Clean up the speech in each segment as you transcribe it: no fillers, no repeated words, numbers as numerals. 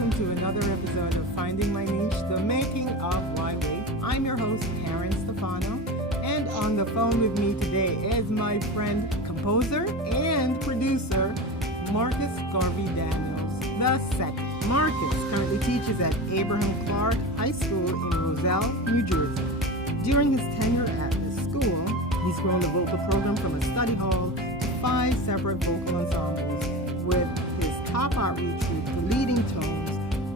welcome to another episode of Finding My Niche, the making of Why Wait. I'm your host, Karen Stefano, and on the phone with me today is my friend, composer and producer, Marcus Garvey Daniels II. Marcus currently teaches at Abraham Clark High School in Roselle, New Jersey. During his tenure at the school, he's grown the vocal program from a study hall to 5 separate vocal ensembles, with his top outreach with the leading tones,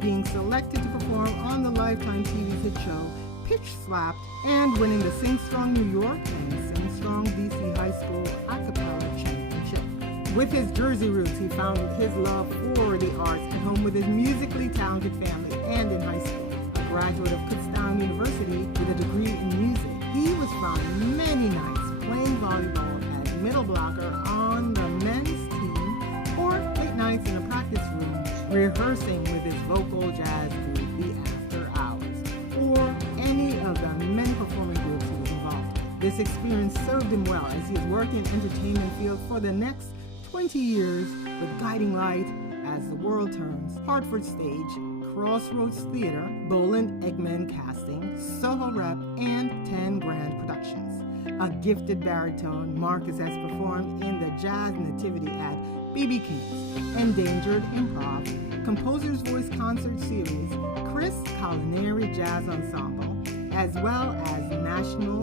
being selected to perform on the Lifetime TV hit show Pitch Slapped, and winning the SINGSTRONG New York and SINGSTRONG DC High School Acappella Championship. With his Jersey roots, he found his love for the arts at home with his musically talented family and in high school. A graduate of Kutztown University with a degree in music, he was found many nights playing volleyball as middle blocker on the men's team, or late nights in a practice room rehearsing with his vocal jazz group, the After Hours, or any of the many performing groups he was involved in. This experience served him well as he has worked in entertainment field for the next 20 years with Guiding Light, As the World Turns, Hartford Stage, Crossroads Theatre, Boland Eggman Casting, Soho Rep, and 10 Grand Productions. A gifted baritone, Marcus has performed in the Jazz Nativity at B.B. King's, Endangered Improv, Composer's Voice Concert Series, Chris Culinary Jazz Ensemble, as well as national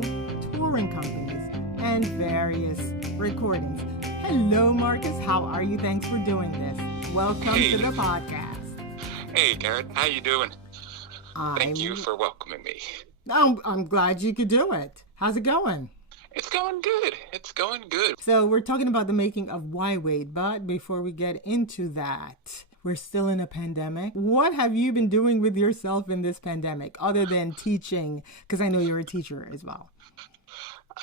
touring companies and various recordings. Hello, Marcus. How are you? Thanks for doing this. Welcome to the podcast. Hey, Garrett. How you doing? Thank you for welcoming me. I'm glad you could do it. How's it going? It's going good. It's going good. So we're talking about the making of Why Wait, but before we get into that, we're still in a pandemic. What have you been doing with yourself in this pandemic other than teaching? Because I know you're a teacher as well.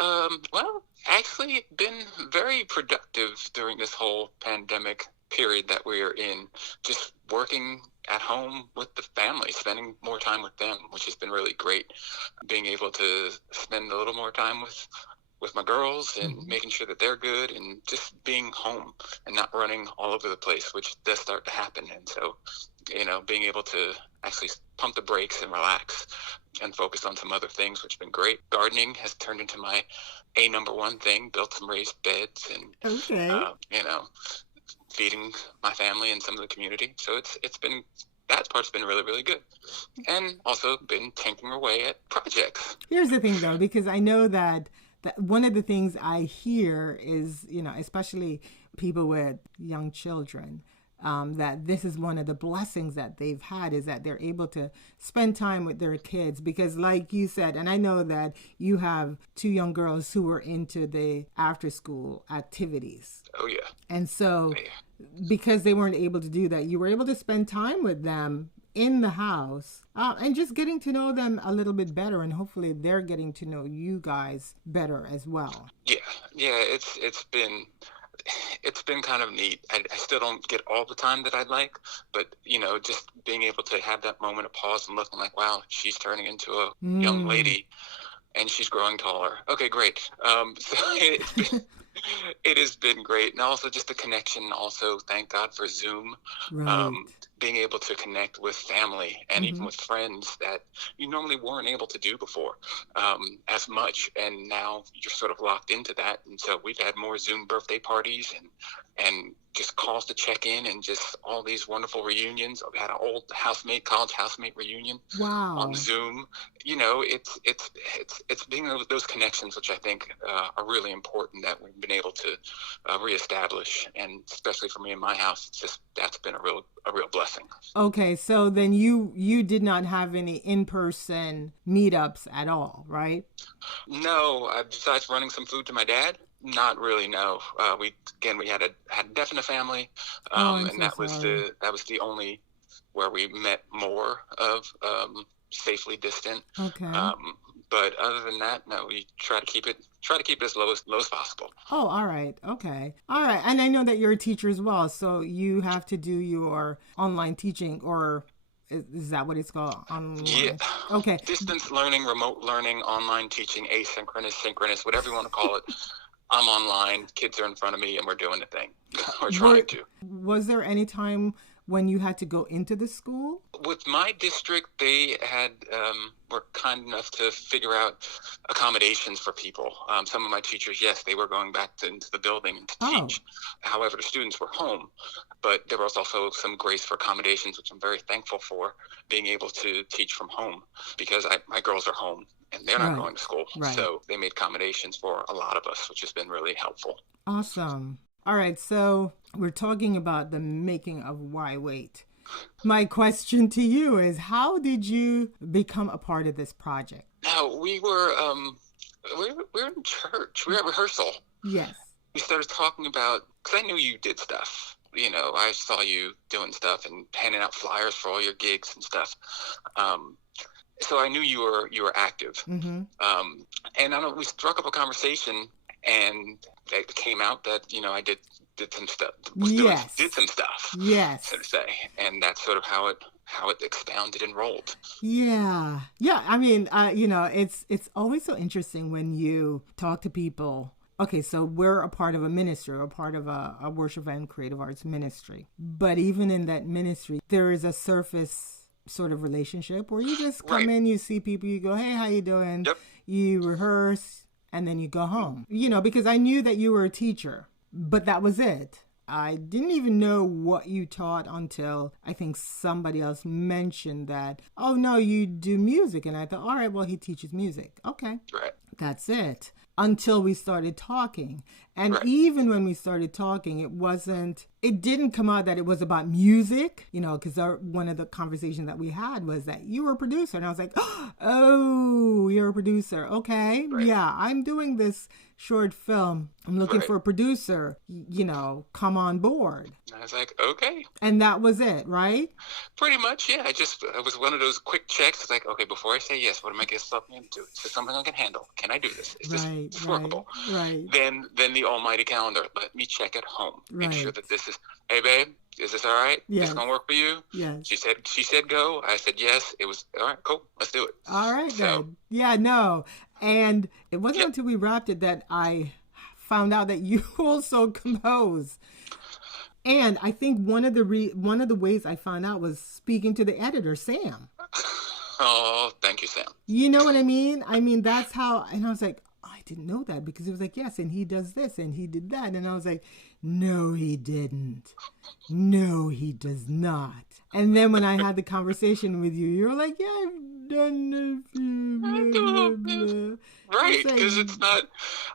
Well, actually been very productive during this whole pandemic period that we are in. Just working at home with the family, spending more time with them, which has been really great. Being able to spend a little more time with my girls and making sure that they're good and just being home and not running all over the place, which does start to happen. And so, being able to actually pump the brakes and relax and focus on some other things, which has been great. Gardening has turned into my number one thing, built some raised beds and, feeding my family and some of the community. So that part's been really, really good. And also been tinkering away at projects. Here's the thing, though, because I know that one of the things I hear is, especially people with young children, that this is one of the blessings that they've had, is that they're able to spend time with their kids. Because like you said, and I know that you have 2 young girls who were into the after school activities. Oh, yeah. And so because they weren't able to do that, you were able to spend time with them in the house and just getting to know them a little bit better, and hopefully they're getting to know you guys better as well. Yeah, it's been kind of neat. I still don't get all the time that I'd like, but just being able to have that moment of pause and looking like, wow, she's turning into a young lady and she's growing taller. Okay, great. So it has been great. And also just the connection, also thank God for Zoom. Right. Being able to connect with family and even with friends that you normally weren't able to do before as much. And now you're sort of locked into that. And so we've had more Zoom birthday parties and just calls to check in and just all these wonderful reunions. We had an old college housemate reunion on Zoom. It's being those connections, which I think are really important, that we've been able to reestablish. And especially for me in my house, that's been a real blessing. Okay, so then you did not have any in-person meetups at all, right? No, besides running some food to my dad. Not really, no. We had a deaf in the family, and that was the only where we met more of safely distant. Okay. But other than that, no, we try to keep it as low as possible. Oh, all right. Okay. All right. And I know that you're a teacher as well, so you have to do your online teaching, or is that what it's called? Online? Yeah. Okay. Distance learning, remote learning, online teaching, asynchronous, synchronous, whatever you want to call it. I'm online, kids are in front of me, and we're doing the thing. We're trying to. Was there any time when you had to go into the school? With my district, they had were kind enough to figure out accommodations for people. Some of my teachers, yes, they were going back into the building to teach. However, the students were home, but there was also some grace for accommodations, which I'm very thankful for, being able to teach from home, because my girls are home and they're not going to school. Right. So they made accommodations for a lot of us, which has been really helpful. Awesome. All right, so we're talking about the making of Why Wait. My question to you is, how did you become a part of this project? Now, we were in church. We were at rehearsal. Yes. We started talking about, because I knew you did stuff. You know, I saw you doing stuff and handing out flyers for all your gigs and stuff. So I knew you were active. Mm-hmm. And we struck up a conversation, and it came out that, you know, I did some stuff. Did some stuff. Yes. So to say. And that's sort of how it expounded and rolled. Yeah. Yeah. I mean, you know, it's always so interesting when you talk to people. Okay, so we're a part of a ministry, or a part of a worship and creative arts ministry. But even in that ministry, there is a surface sort of relationship where you just come in, you see people, you go, hey, how you doing? Yep. You rehearse, and then you go home. You know, because I knew that you were a teacher, but that was it. I didn't even know what you taught until I think somebody else mentioned that, oh, no, you do music. And I thought, all right, well, he teaches music. Okay. Right. That's it. Until we started talking. And even when we started talking, it didn't come out that it was about music, you know, because one of the conversations that we had was that you were a producer. And I was like, oh, you're a producer. Okay. Right. Yeah, I'm doing this short film. I'm looking for a producer, you know, come on board. I was like, okay. And that was it, right? Pretty much, yeah. It was one of those quick checks. It's like, okay, before I say yes, what am I getting stuff into? Is this something I can handle? Can I do this? Is this workable? Right. Then the almighty calendar. Let me check at home. Make sure that this is, hey, babe, is this all right? Yes. Is this going to work for you? Yes. She said go. I said yes. It was, all right, cool. Let's do it. All right, then. Yeah, no. And it wasn't until we wrapped it that I found out that you also compose. And I think one of the ways I found out was speaking to the editor, Sam. Oh, thank you, Sam. You know what I mean? I mean, that's how, and I was like, oh, I didn't know that, because it was like, yes, and he does this and he did that. And I was like, no, he didn't. No, he does not. And then when I had the conversation with you, you were like, yeah, I've done a few. Right, because it's not,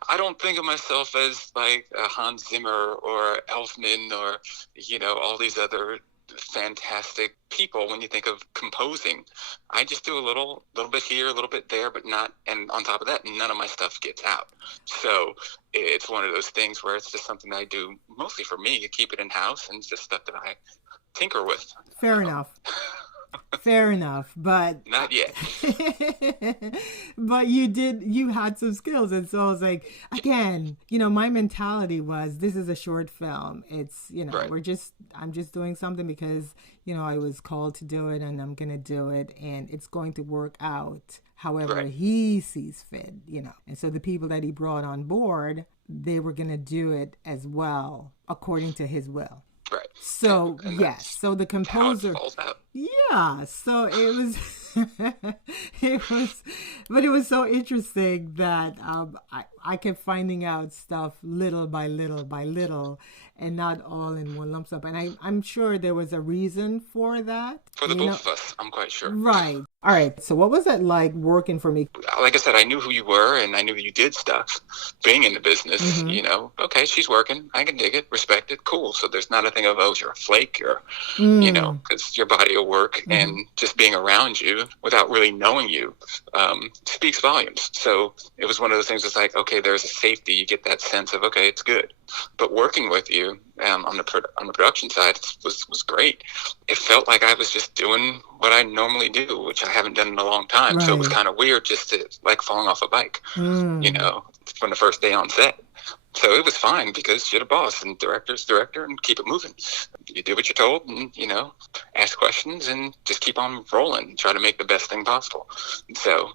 I don't think of myself as like a Hans Zimmer or Elfman or, you know, all these other fantastic people when you think of composing. I just do a little bit here, a little bit there, but not, and on top of that, none of my stuff gets out. So it's one of those things where it's just something I do mostly for me, keep it in house, and it's just stuff that I tinker with. Fair enough. Fair enough, but not yet. But you had some skills, and so I was like, again, you know, my mentality was, this is a short film. It's, you know, I'm just doing something because, you know, I was called to do it, and I'm gonna do it, and it's going to work out however he sees fit, you know. And so the people that he brought on board, they were gonna do it as well according to his will. Right. So, yes. So the composer. Yeah. So it was, but it was so interesting that I kept finding out stuff little by little by little, and not all in one lump sum. And I'm sure there was a reason for that. For the both of us, I'm quite sure. Right. All right. So what was that like working for me? Like I said, I knew who you were, and I knew that you did stuff. Being in the business, you know, okay, she's working. I can dig it, respect it, cool. So there's not a thing of, oh, you're a flake, or, you know, because your body will work, and just being around you without really knowing you speaks volumes. So it was one of those things that's like, okay, there's a safety. You get that sense of, okay, it's good. But working with you on the production side was great. It felt like I was just doing what I normally do, which I haven't done in a long time. Right. So it was kind of weird, just to like falling off a bike, you know, from the first day on set. So it was fine because you're the boss and director's director and keep it moving. You do what you're told and, ask questions and just keep on rolling and try to make the best thing possible. So,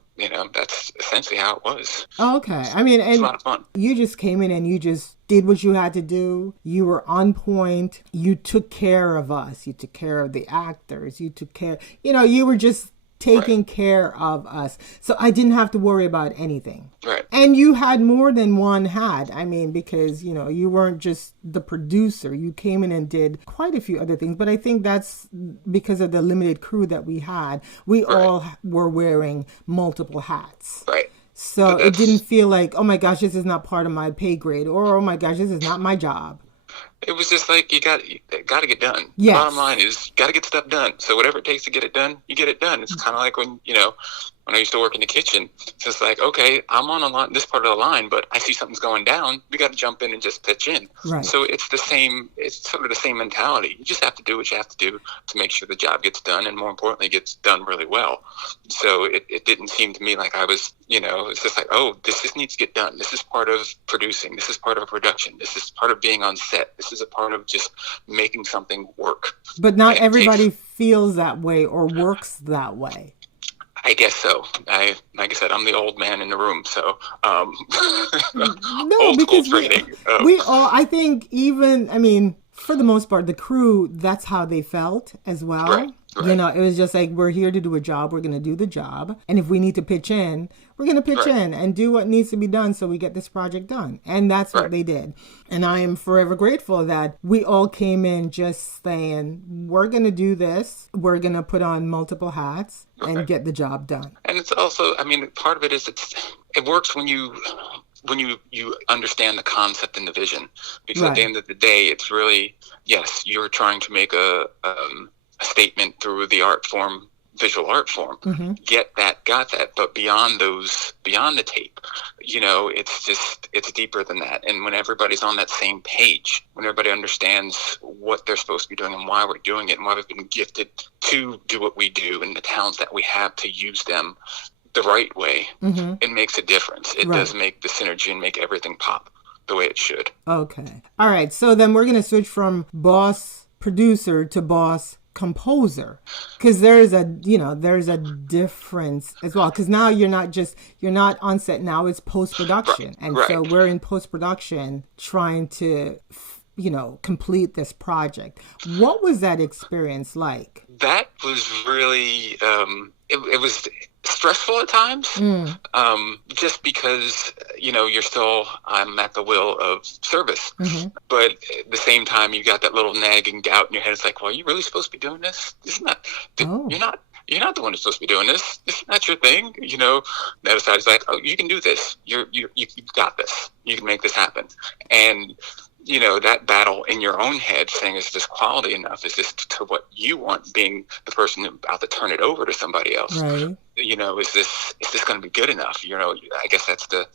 that's essentially how it was. Okay. I mean, It's and a lot of fun. you just came in and you just did what you had to do. You were on point. You took care of us. You took care of the actors. You took care, you were just taking care of us. So I didn't have to worry about anything. Right. And you had more than one hat. I mean, because, you weren't just the producer. You came in and did quite a few other things. But I think that's because of the limited crew that we had. We all were wearing multiple hats. Right. So it didn't feel like, oh my gosh, this is not part of my pay grade, or oh my gosh, this is not my job. It was just like you got to get done. Yes. The bottom line is got to get stuff done. So whatever it takes to get it done, you get it done. It's kind of like when when I used to work in the kitchen. It's just like, okay, I'm on this part of the line, but I see something's going down. We got to jump in and just pitch in. Right. So it's the same. It's sort of the same mentality. You just have to do what you have to do to make sure the job gets done, and more importantly, gets done really well. So it didn't seem to me like I was, it's just like, oh, this just needs to get done. This is part of producing. This is part of a production. This is part of being on set. This is a part of just making something work. But not everybody feels that way or works that way. I guess so. Like I said, I'm the old man in the room, so No, old because school training. We all, I think, for the most part, the crew, that's how they felt as well. Right. It was just like, we're here to do a job. We're going to do the job. And if we need to pitch in, we're going to pitch in and do what needs to be done so we get this project done. And that's what they did. And I am forever grateful that we all came in just saying, we're going to do this. We're going to put on multiple hats and get the job done. And it's also, part of it is it works when you understand the concept and the vision, because at the end of the day, it's really, yes, you're trying to make a statement through the visual art form. Mm-hmm. Got that. But beyond the tape, it's deeper than that. And when everybody's on that same page, when everybody understands what they're supposed to be doing and why we're doing it and why we've been gifted to do what we do and the talents that we have to use them the right way, it makes a difference. It does make the synergy and make everything pop the way it should. Okay. All right. So then we're going to switch from boss producer to boss composer, because there's a difference as well, because now you're not on set, now it's post-production. So we're in post-production trying to complete this project. What was that experience like? That was really it was stressful at times, just because I'm at the will of service, but at the same time you got that little nagging doubt in your head. It's like, well, are you really supposed to be doing this? You're not the one who's supposed to be doing this. It's not your thing. The other side is like, oh, you can do this. You got this. You can make this happen. And that battle in your own head saying, is this quality enough? Is this to what you want, being the person about to turn it over to somebody else? Right. Is this going to be good enough? I guess it's the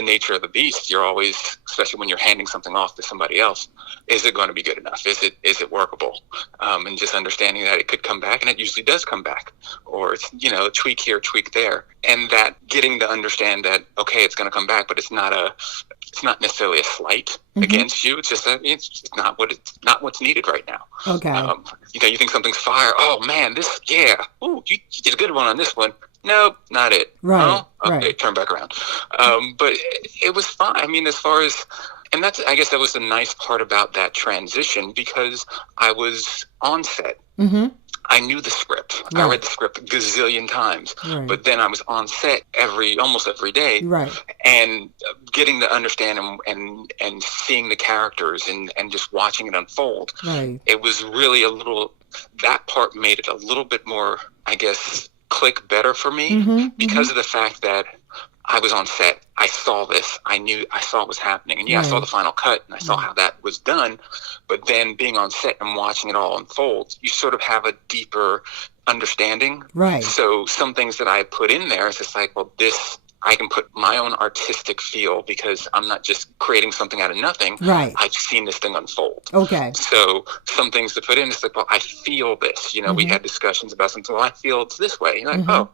nature of the beast. You're always, especially when you're handing something off to somebody else, is it going to be good enough? Is it workable? And just understanding that it could come back, and it usually does come back, or it's, tweak here, tweak there. And that getting to understand that, okay, it's going to come back, but it's not necessarily a slight against you. It's just that it's not what's needed right now. Okay. You think something's fire. Oh man, ooh, you did a good one on this one. Nope, not it. Right. Oh, okay, turn back around. But it was fine. As far as, and I guess that was the nice part about that transition, because I was on set. Mm-hmm. I knew the script. Right. I read the script a gazillion times, but then I was on set almost every day, and getting to understand and seeing the characters and just watching it unfold. Right. It was really that part made it a little bit more, I guess, click better for me, because of the fact that I was on set. I saw this. I saw what was happening. And I saw the final cut and I saw how that was done. But then being on set and watching it all unfold, you sort of have a deeper understanding. Right. So some things that I put in there, it's just like, well, I can put my own artistic feel, because I'm not just creating something out of nothing. Right. I've seen this thing unfold. Okay. So some things to put in, it's like, well, I feel this. We had discussions about something. Well, I feel it's this way. You're like, oh,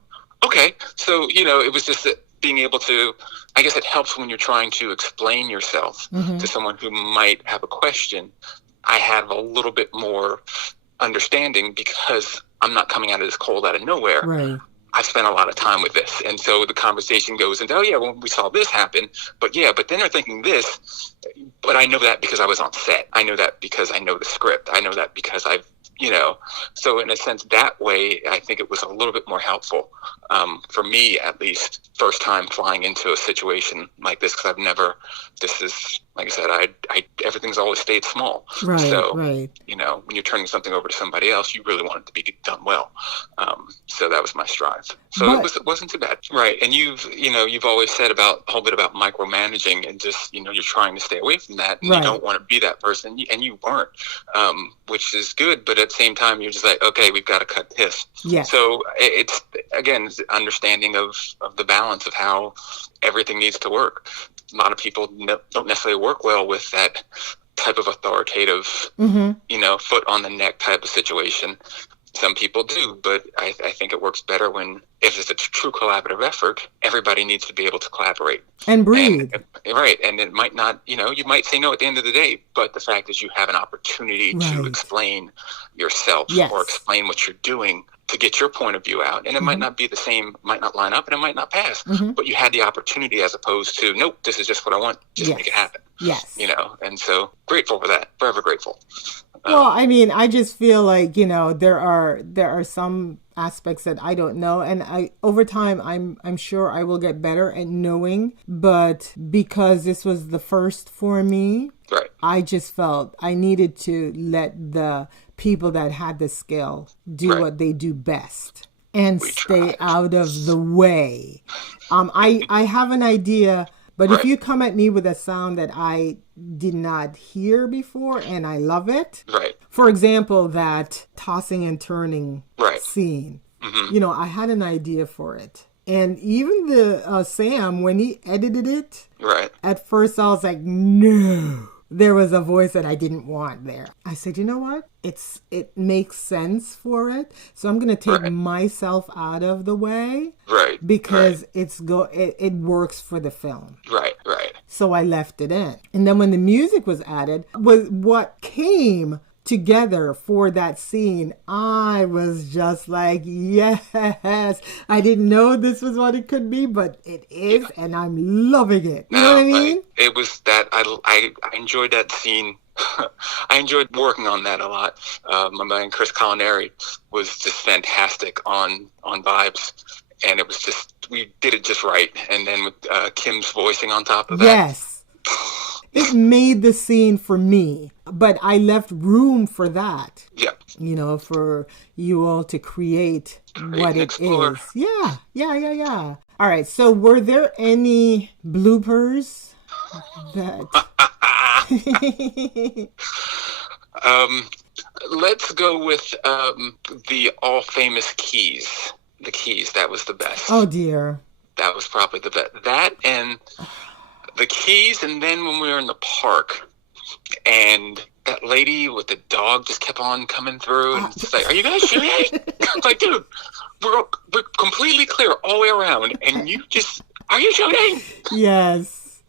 okay. So, it was just that being able to, I guess it helps when you're trying to explain yourself to someone who might have a question. I have a little bit more understanding because I'm not coming out of this cold out of nowhere. Right. I've spent a lot of time with this. And so the conversation goes into, oh yeah, well, we saw this happen, but then they're thinking this, but I know that because I was on set. I know that because I know the script. I know that because I've, so in a sense, that way, I think it was a little bit more helpful for me, at least, first time flying into a situation like this, because this is, like I said, everything's always stayed small. Right, so, right. When you're turning something over to somebody else, you really want it to be done well. So that was my strive. So it wasn't too bad. Right. And you've always said a whole bit about micromanaging and just, you're trying to stay away from that. And you don't want to be that person. And you weren't, which is good. But at the same time, you're just like, okay, we've got to cut this. Yes. So it's, again, it's the understanding of the balance of how everything needs to work. A lot of people don't necessarily work well with that type of authoritative, foot on the neck type of situation. Some people do, but I think it works better if it's a true collaborative effort, everybody needs to be able to collaborate. And breathe. Right. And it might not, you might say no at the end of the day, but the fact is you have an opportunity to explain yourself or explain what you're doing to get your point of view out. And it might not be the same, might not line up, and it might not pass, but you had the opportunity as opposed to, nope, this is just what I want, just make it happen. Yes. And so grateful for that, forever grateful. Well, I mean, I just feel like, there are some aspects that I don't know. And over time, I'm sure I will get better at knowing. But because this was the first for me, I just felt I needed to let the people that had the skill do what they do best and stay out of the way. I have an idea. But if you come at me with a sound that I did not hear before and I love it, for example, that tossing and turning scene, I had an idea for it. And even the Sam, when he edited it, at first I was like, no. There was a voice that I didn't want there. I said, you know what? It makes sense for it. So I'm going to take myself out of the way. Because it works for the film. So I left it in. And then when the music was added, was what came together for that scene, I was just like, yes, I didn't know this was what it could be, but it is, and I'm loving it. You know what I mean? It was that, I enjoyed that scene. I enjoyed working on that a lot. My man Chris Culinary was just fantastic on vibes, and it was just, we did it just right. And then with Kim's voicing on top of that. Yes. It made the scene for me, but I left room for that. Yeah. For you all to create what it is. Yeah. All right. So were there any bloopers that... Let's go with the all famous keys. The keys, that was the best. Oh dear. That was probably the best. That and... the keys, and then when we were in the park, and that lady with the dog just kept on coming through, and it's like, are you guys shooting? I'm like, dude, we're completely clear all the way around, and are you shooting? Yes.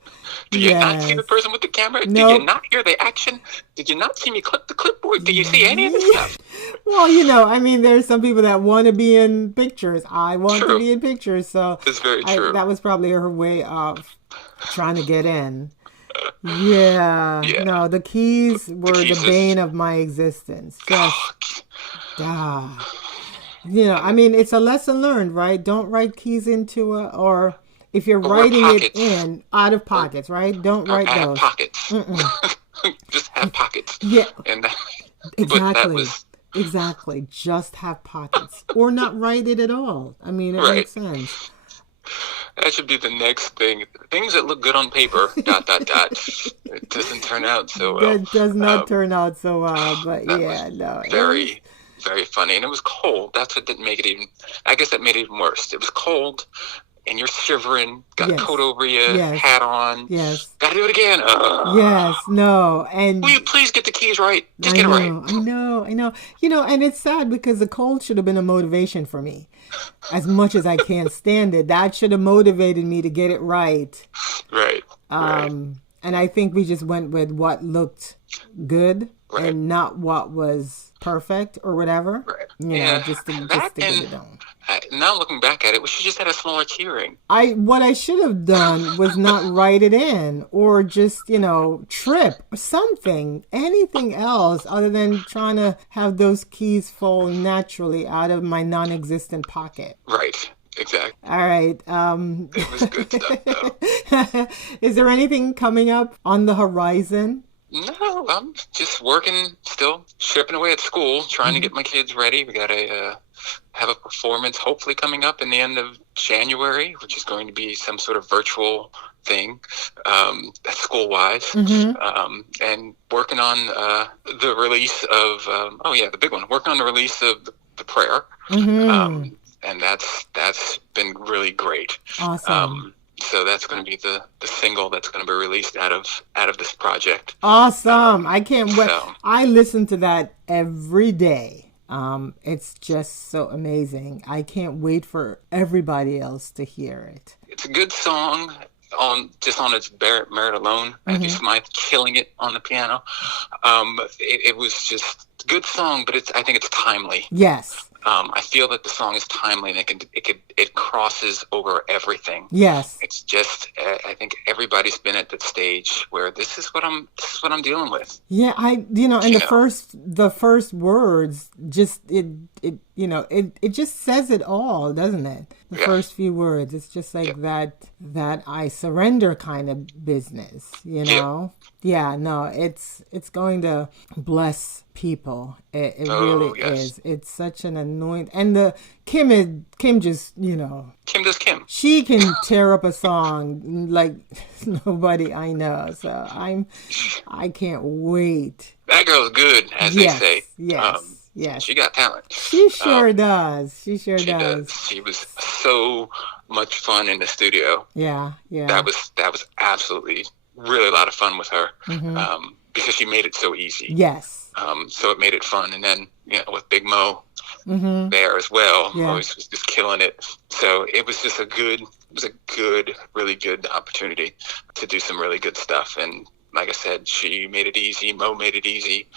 Did you not see the person with the camera? Nope. Did you not hear the action? Did you not see me clip the clipboard? Did you see any of this stuff? Well, there's some people that want to be in pictures. I want to be in pictures, so it's very true. That was probably her way of trying to get in. Yeah. No, the keys were the bane of my existence. It's a lesson learned, right? Don't write keys into or if you're writing it in out of pockets, right? Don't write those. Out of pockets. Just have pockets. Yeah. And exactly. Exactly. Just have pockets. Or not write it at all. I mean, it makes sense. That should be the next thing. Things that look good on paper, ... It doesn't turn out so well. It does not turn out so well, but no. Very, very funny. And it was cold. That's what didn't make it even... I guess that made it even worse. It was cold. and you're shivering, got Yes. a coat over you, Yes. hat on. Yes. Got to do it again. Yes. No. And Will you please get the keys right? Just I get it know, right. I know. And it's sad because the cold should have been a motivation for me. As much as I can't stand it, that should have motivated me to get it right. Right. Right. And I think we just went with what looked good Right. and not what was perfect or whatever. Right. You know, Yeah. just to That get and it done. now looking back at it, we should just had a smaller key ring. What I should have done was not write it in or just, trip or something, anything else other than trying to have those keys fall naturally out of my non-existent pocket. Right. Exactly. All right. It was good stuff, though. Is there anything coming up on the horizon? No, I'm just working still, chipping away at school, trying to get my kids ready. We got to have a performance hopefully coming up in the end of January, which is going to be some sort of virtual thing, school-wise. And working on the release of, the big one, working on the release of the prayer. And that's been really great. Awesome. So that's going to be the single that's going to be released out of this project. Awesome. I can't wait. So. I listen to that every day. It's just so amazing. I can't wait for everybody else to hear it. It's a good song on its merit alone. Matthew Smythe killing it on the piano. It was just a good song, but I think it's timely. Yes. I feel that the song is timely and it crosses over everything. Yes. It's just I think everybody's been at that stage where this is what I'm dealing with. Yeah, the first words just it just says it all, doesn't it? The first few words, it's just like that I surrender kind of business, Yeah, no, it's going to bless people. It really is. It's such an anointing. And the Kim just, Kim does Kim. She can tear up a song like nobody I know. So I can't wait. That girl's good, as they say. Yes. She got talent. She sure does. She sure does. She was so much fun in the studio. Yeah. That was absolutely really a lot of fun with her. Because she made it so easy. Yes. So it made it fun. And then, with Big Mo there as well, always was just killing it. So it was just a really good opportunity to do some really good stuff. And like I said, she made it easy. Mo made it easy.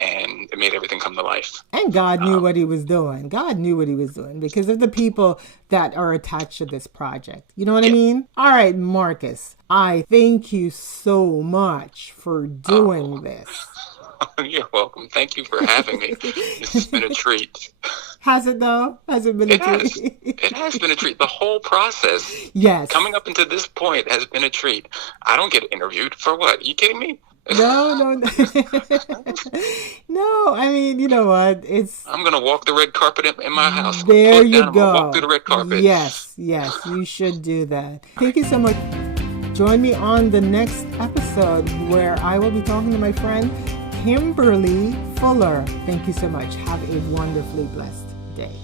And it made everything come to life. And God knew what he was doing. God knew what he was doing because of the people that are attached to this project. You know what I mean? All right, Marcus, I thank you so much for doing this. You're welcome. Thank you for having me. This has been a treat. Has it, though? Has it been a treat? It has been a treat. The whole process. Yes. Coming up into this point has been a treat. I don't get interviewed for what? Are you kidding me? No. No, I mean, you know what? I'm going to walk the red carpet in my house. There you go. Walk through the red carpet. Yes, you should do that. Thank you so much. Join me on the next episode where I will be talking to my friend Kimberly Fuller. Thank you so much. Have a wonderfully blessed day.